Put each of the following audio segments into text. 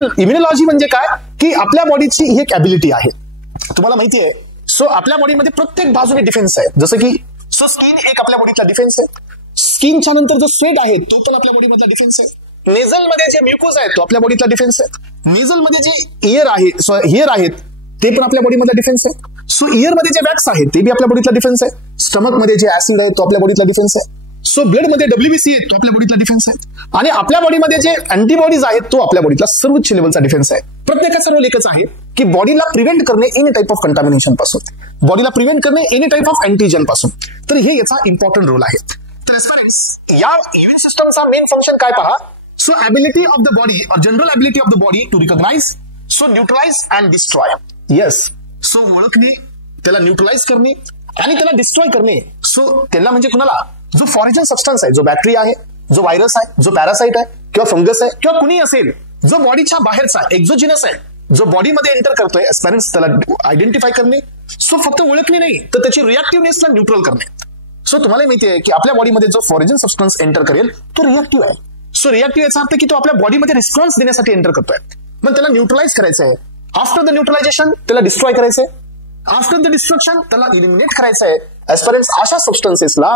Immunology म्हणजे काय की आपल्या बॉडीची ही एक ॲबिलिटी आहे, तुम्हाला माहिती आहे. सो आपल्या बॉडीमध्ये प्रत्येक बाजूने डिफेन्स आहे. जसं की स्किन एक आपल्या बॉडीतला डिफेन्स आहे. स्किनच्या नंतर जो स्वेट आहे तो पण आपल्या बॉडीमधला डिफेन्स आहे. नेझल मध्ये जे म्युकोज आहे तो आपल्या बॉडीतला डिफेन्स आहे. नेझल मध्ये जे हेअर आहेत ते पण आपल्या बॉडीमधला डिफेन्स आहे. सो इयर मध्ये जे वॅक्स आहे ते बी आपल्या बॉडीतला डिफेन्स आहे. स्टमक मध्ये जे ऍसिड आहे तो आपल्या बॉडीतला डिफेन्स आहे. सो ब्लड मध्ये WBC आहे तो आपल्या बॉडीतला डिफेन्स आहे. आणि आपल्या बॉडीमध्ये जे अँटीबॉडीज आहेत तो आपल्या बॉडीतला सर्वोच्च लेवलचा डिफेन्स आहे. प्रत्येकाचा रोल एकच आहे की बॉडीला प्रिव्हेंट करणे एनी टाइप ऑफ कंटामिनेशन पासून, बॉडीला प्रिव्हेंट करणे एनी टाइप ऑफ अँटीजन पासून. तर हे याचा इम्पॉर्टंट रोल आहे. तर या इम्युन सिस्टमचा मेन फंक्शन काय पहा. So ability of the body or general ability of the body to recognise, so neutralise and destroy. Yes, so ओळखणे, त्याला न्यूट्रलाइज करणे आणि त्याला डिस्ट्रॉय करणे. सो त्याला म्हणजे कुणाला जो फॉरेजन सबस्टन्स आहे, जो बॅक्टेरिया आहे, जो व्हायरस आहे, जो पॅरासाइट आहे किंवा फंगस आहे किंवा कुणी असेल जो बॉडीच्या बाहेरचा एक्झोजिनस आहे, जो बॉडीमध्ये एंटर करतोय एस्पेरेंट्स, त्याला आयडेंटिफाय करणे. सो फक्त ओळखणे नाही तर त्याची रिॲक्टिव्हनेसला न्यूट्रल करणे. सो तुम्हाला माहिती आहे की आपल्या बॉडीमध्ये जो फॉरेजन सबस्टन्स एंटर करेल तो रिॲक्टिव्ह आहे. सो रिॲक्टिव्ह याचा अर्थ की तो आपल्या बॉडीमध्ये रिस्पॉन्स देण्यासाठी एंटर करतोय. मग त्याला न्यूट्रलाइज करायचं आहे. आफ्टर द न्यूट्रलायझेशन त्याला डिस्ट्रॉय करायचंय. आफ्टर द डिस्ट्रक्शन त्याला इलिमिनेट करायचं आहे एस्पेरेंट्स अशा सबस्टन्सेसला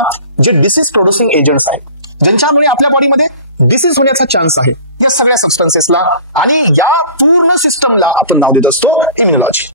जे डिसीज प्रोड्युसिंग एजंट्स आहेत, ज्यांच्यामुळे आपल्या बॉडीमध्ये डिसीज होण्याचा चान्स आहे, या सगळ्या सबस्टन्सेसला. आणि या पूर्ण सिस्टमला आपण नाव देत असतो इम्युनॉलॉजी.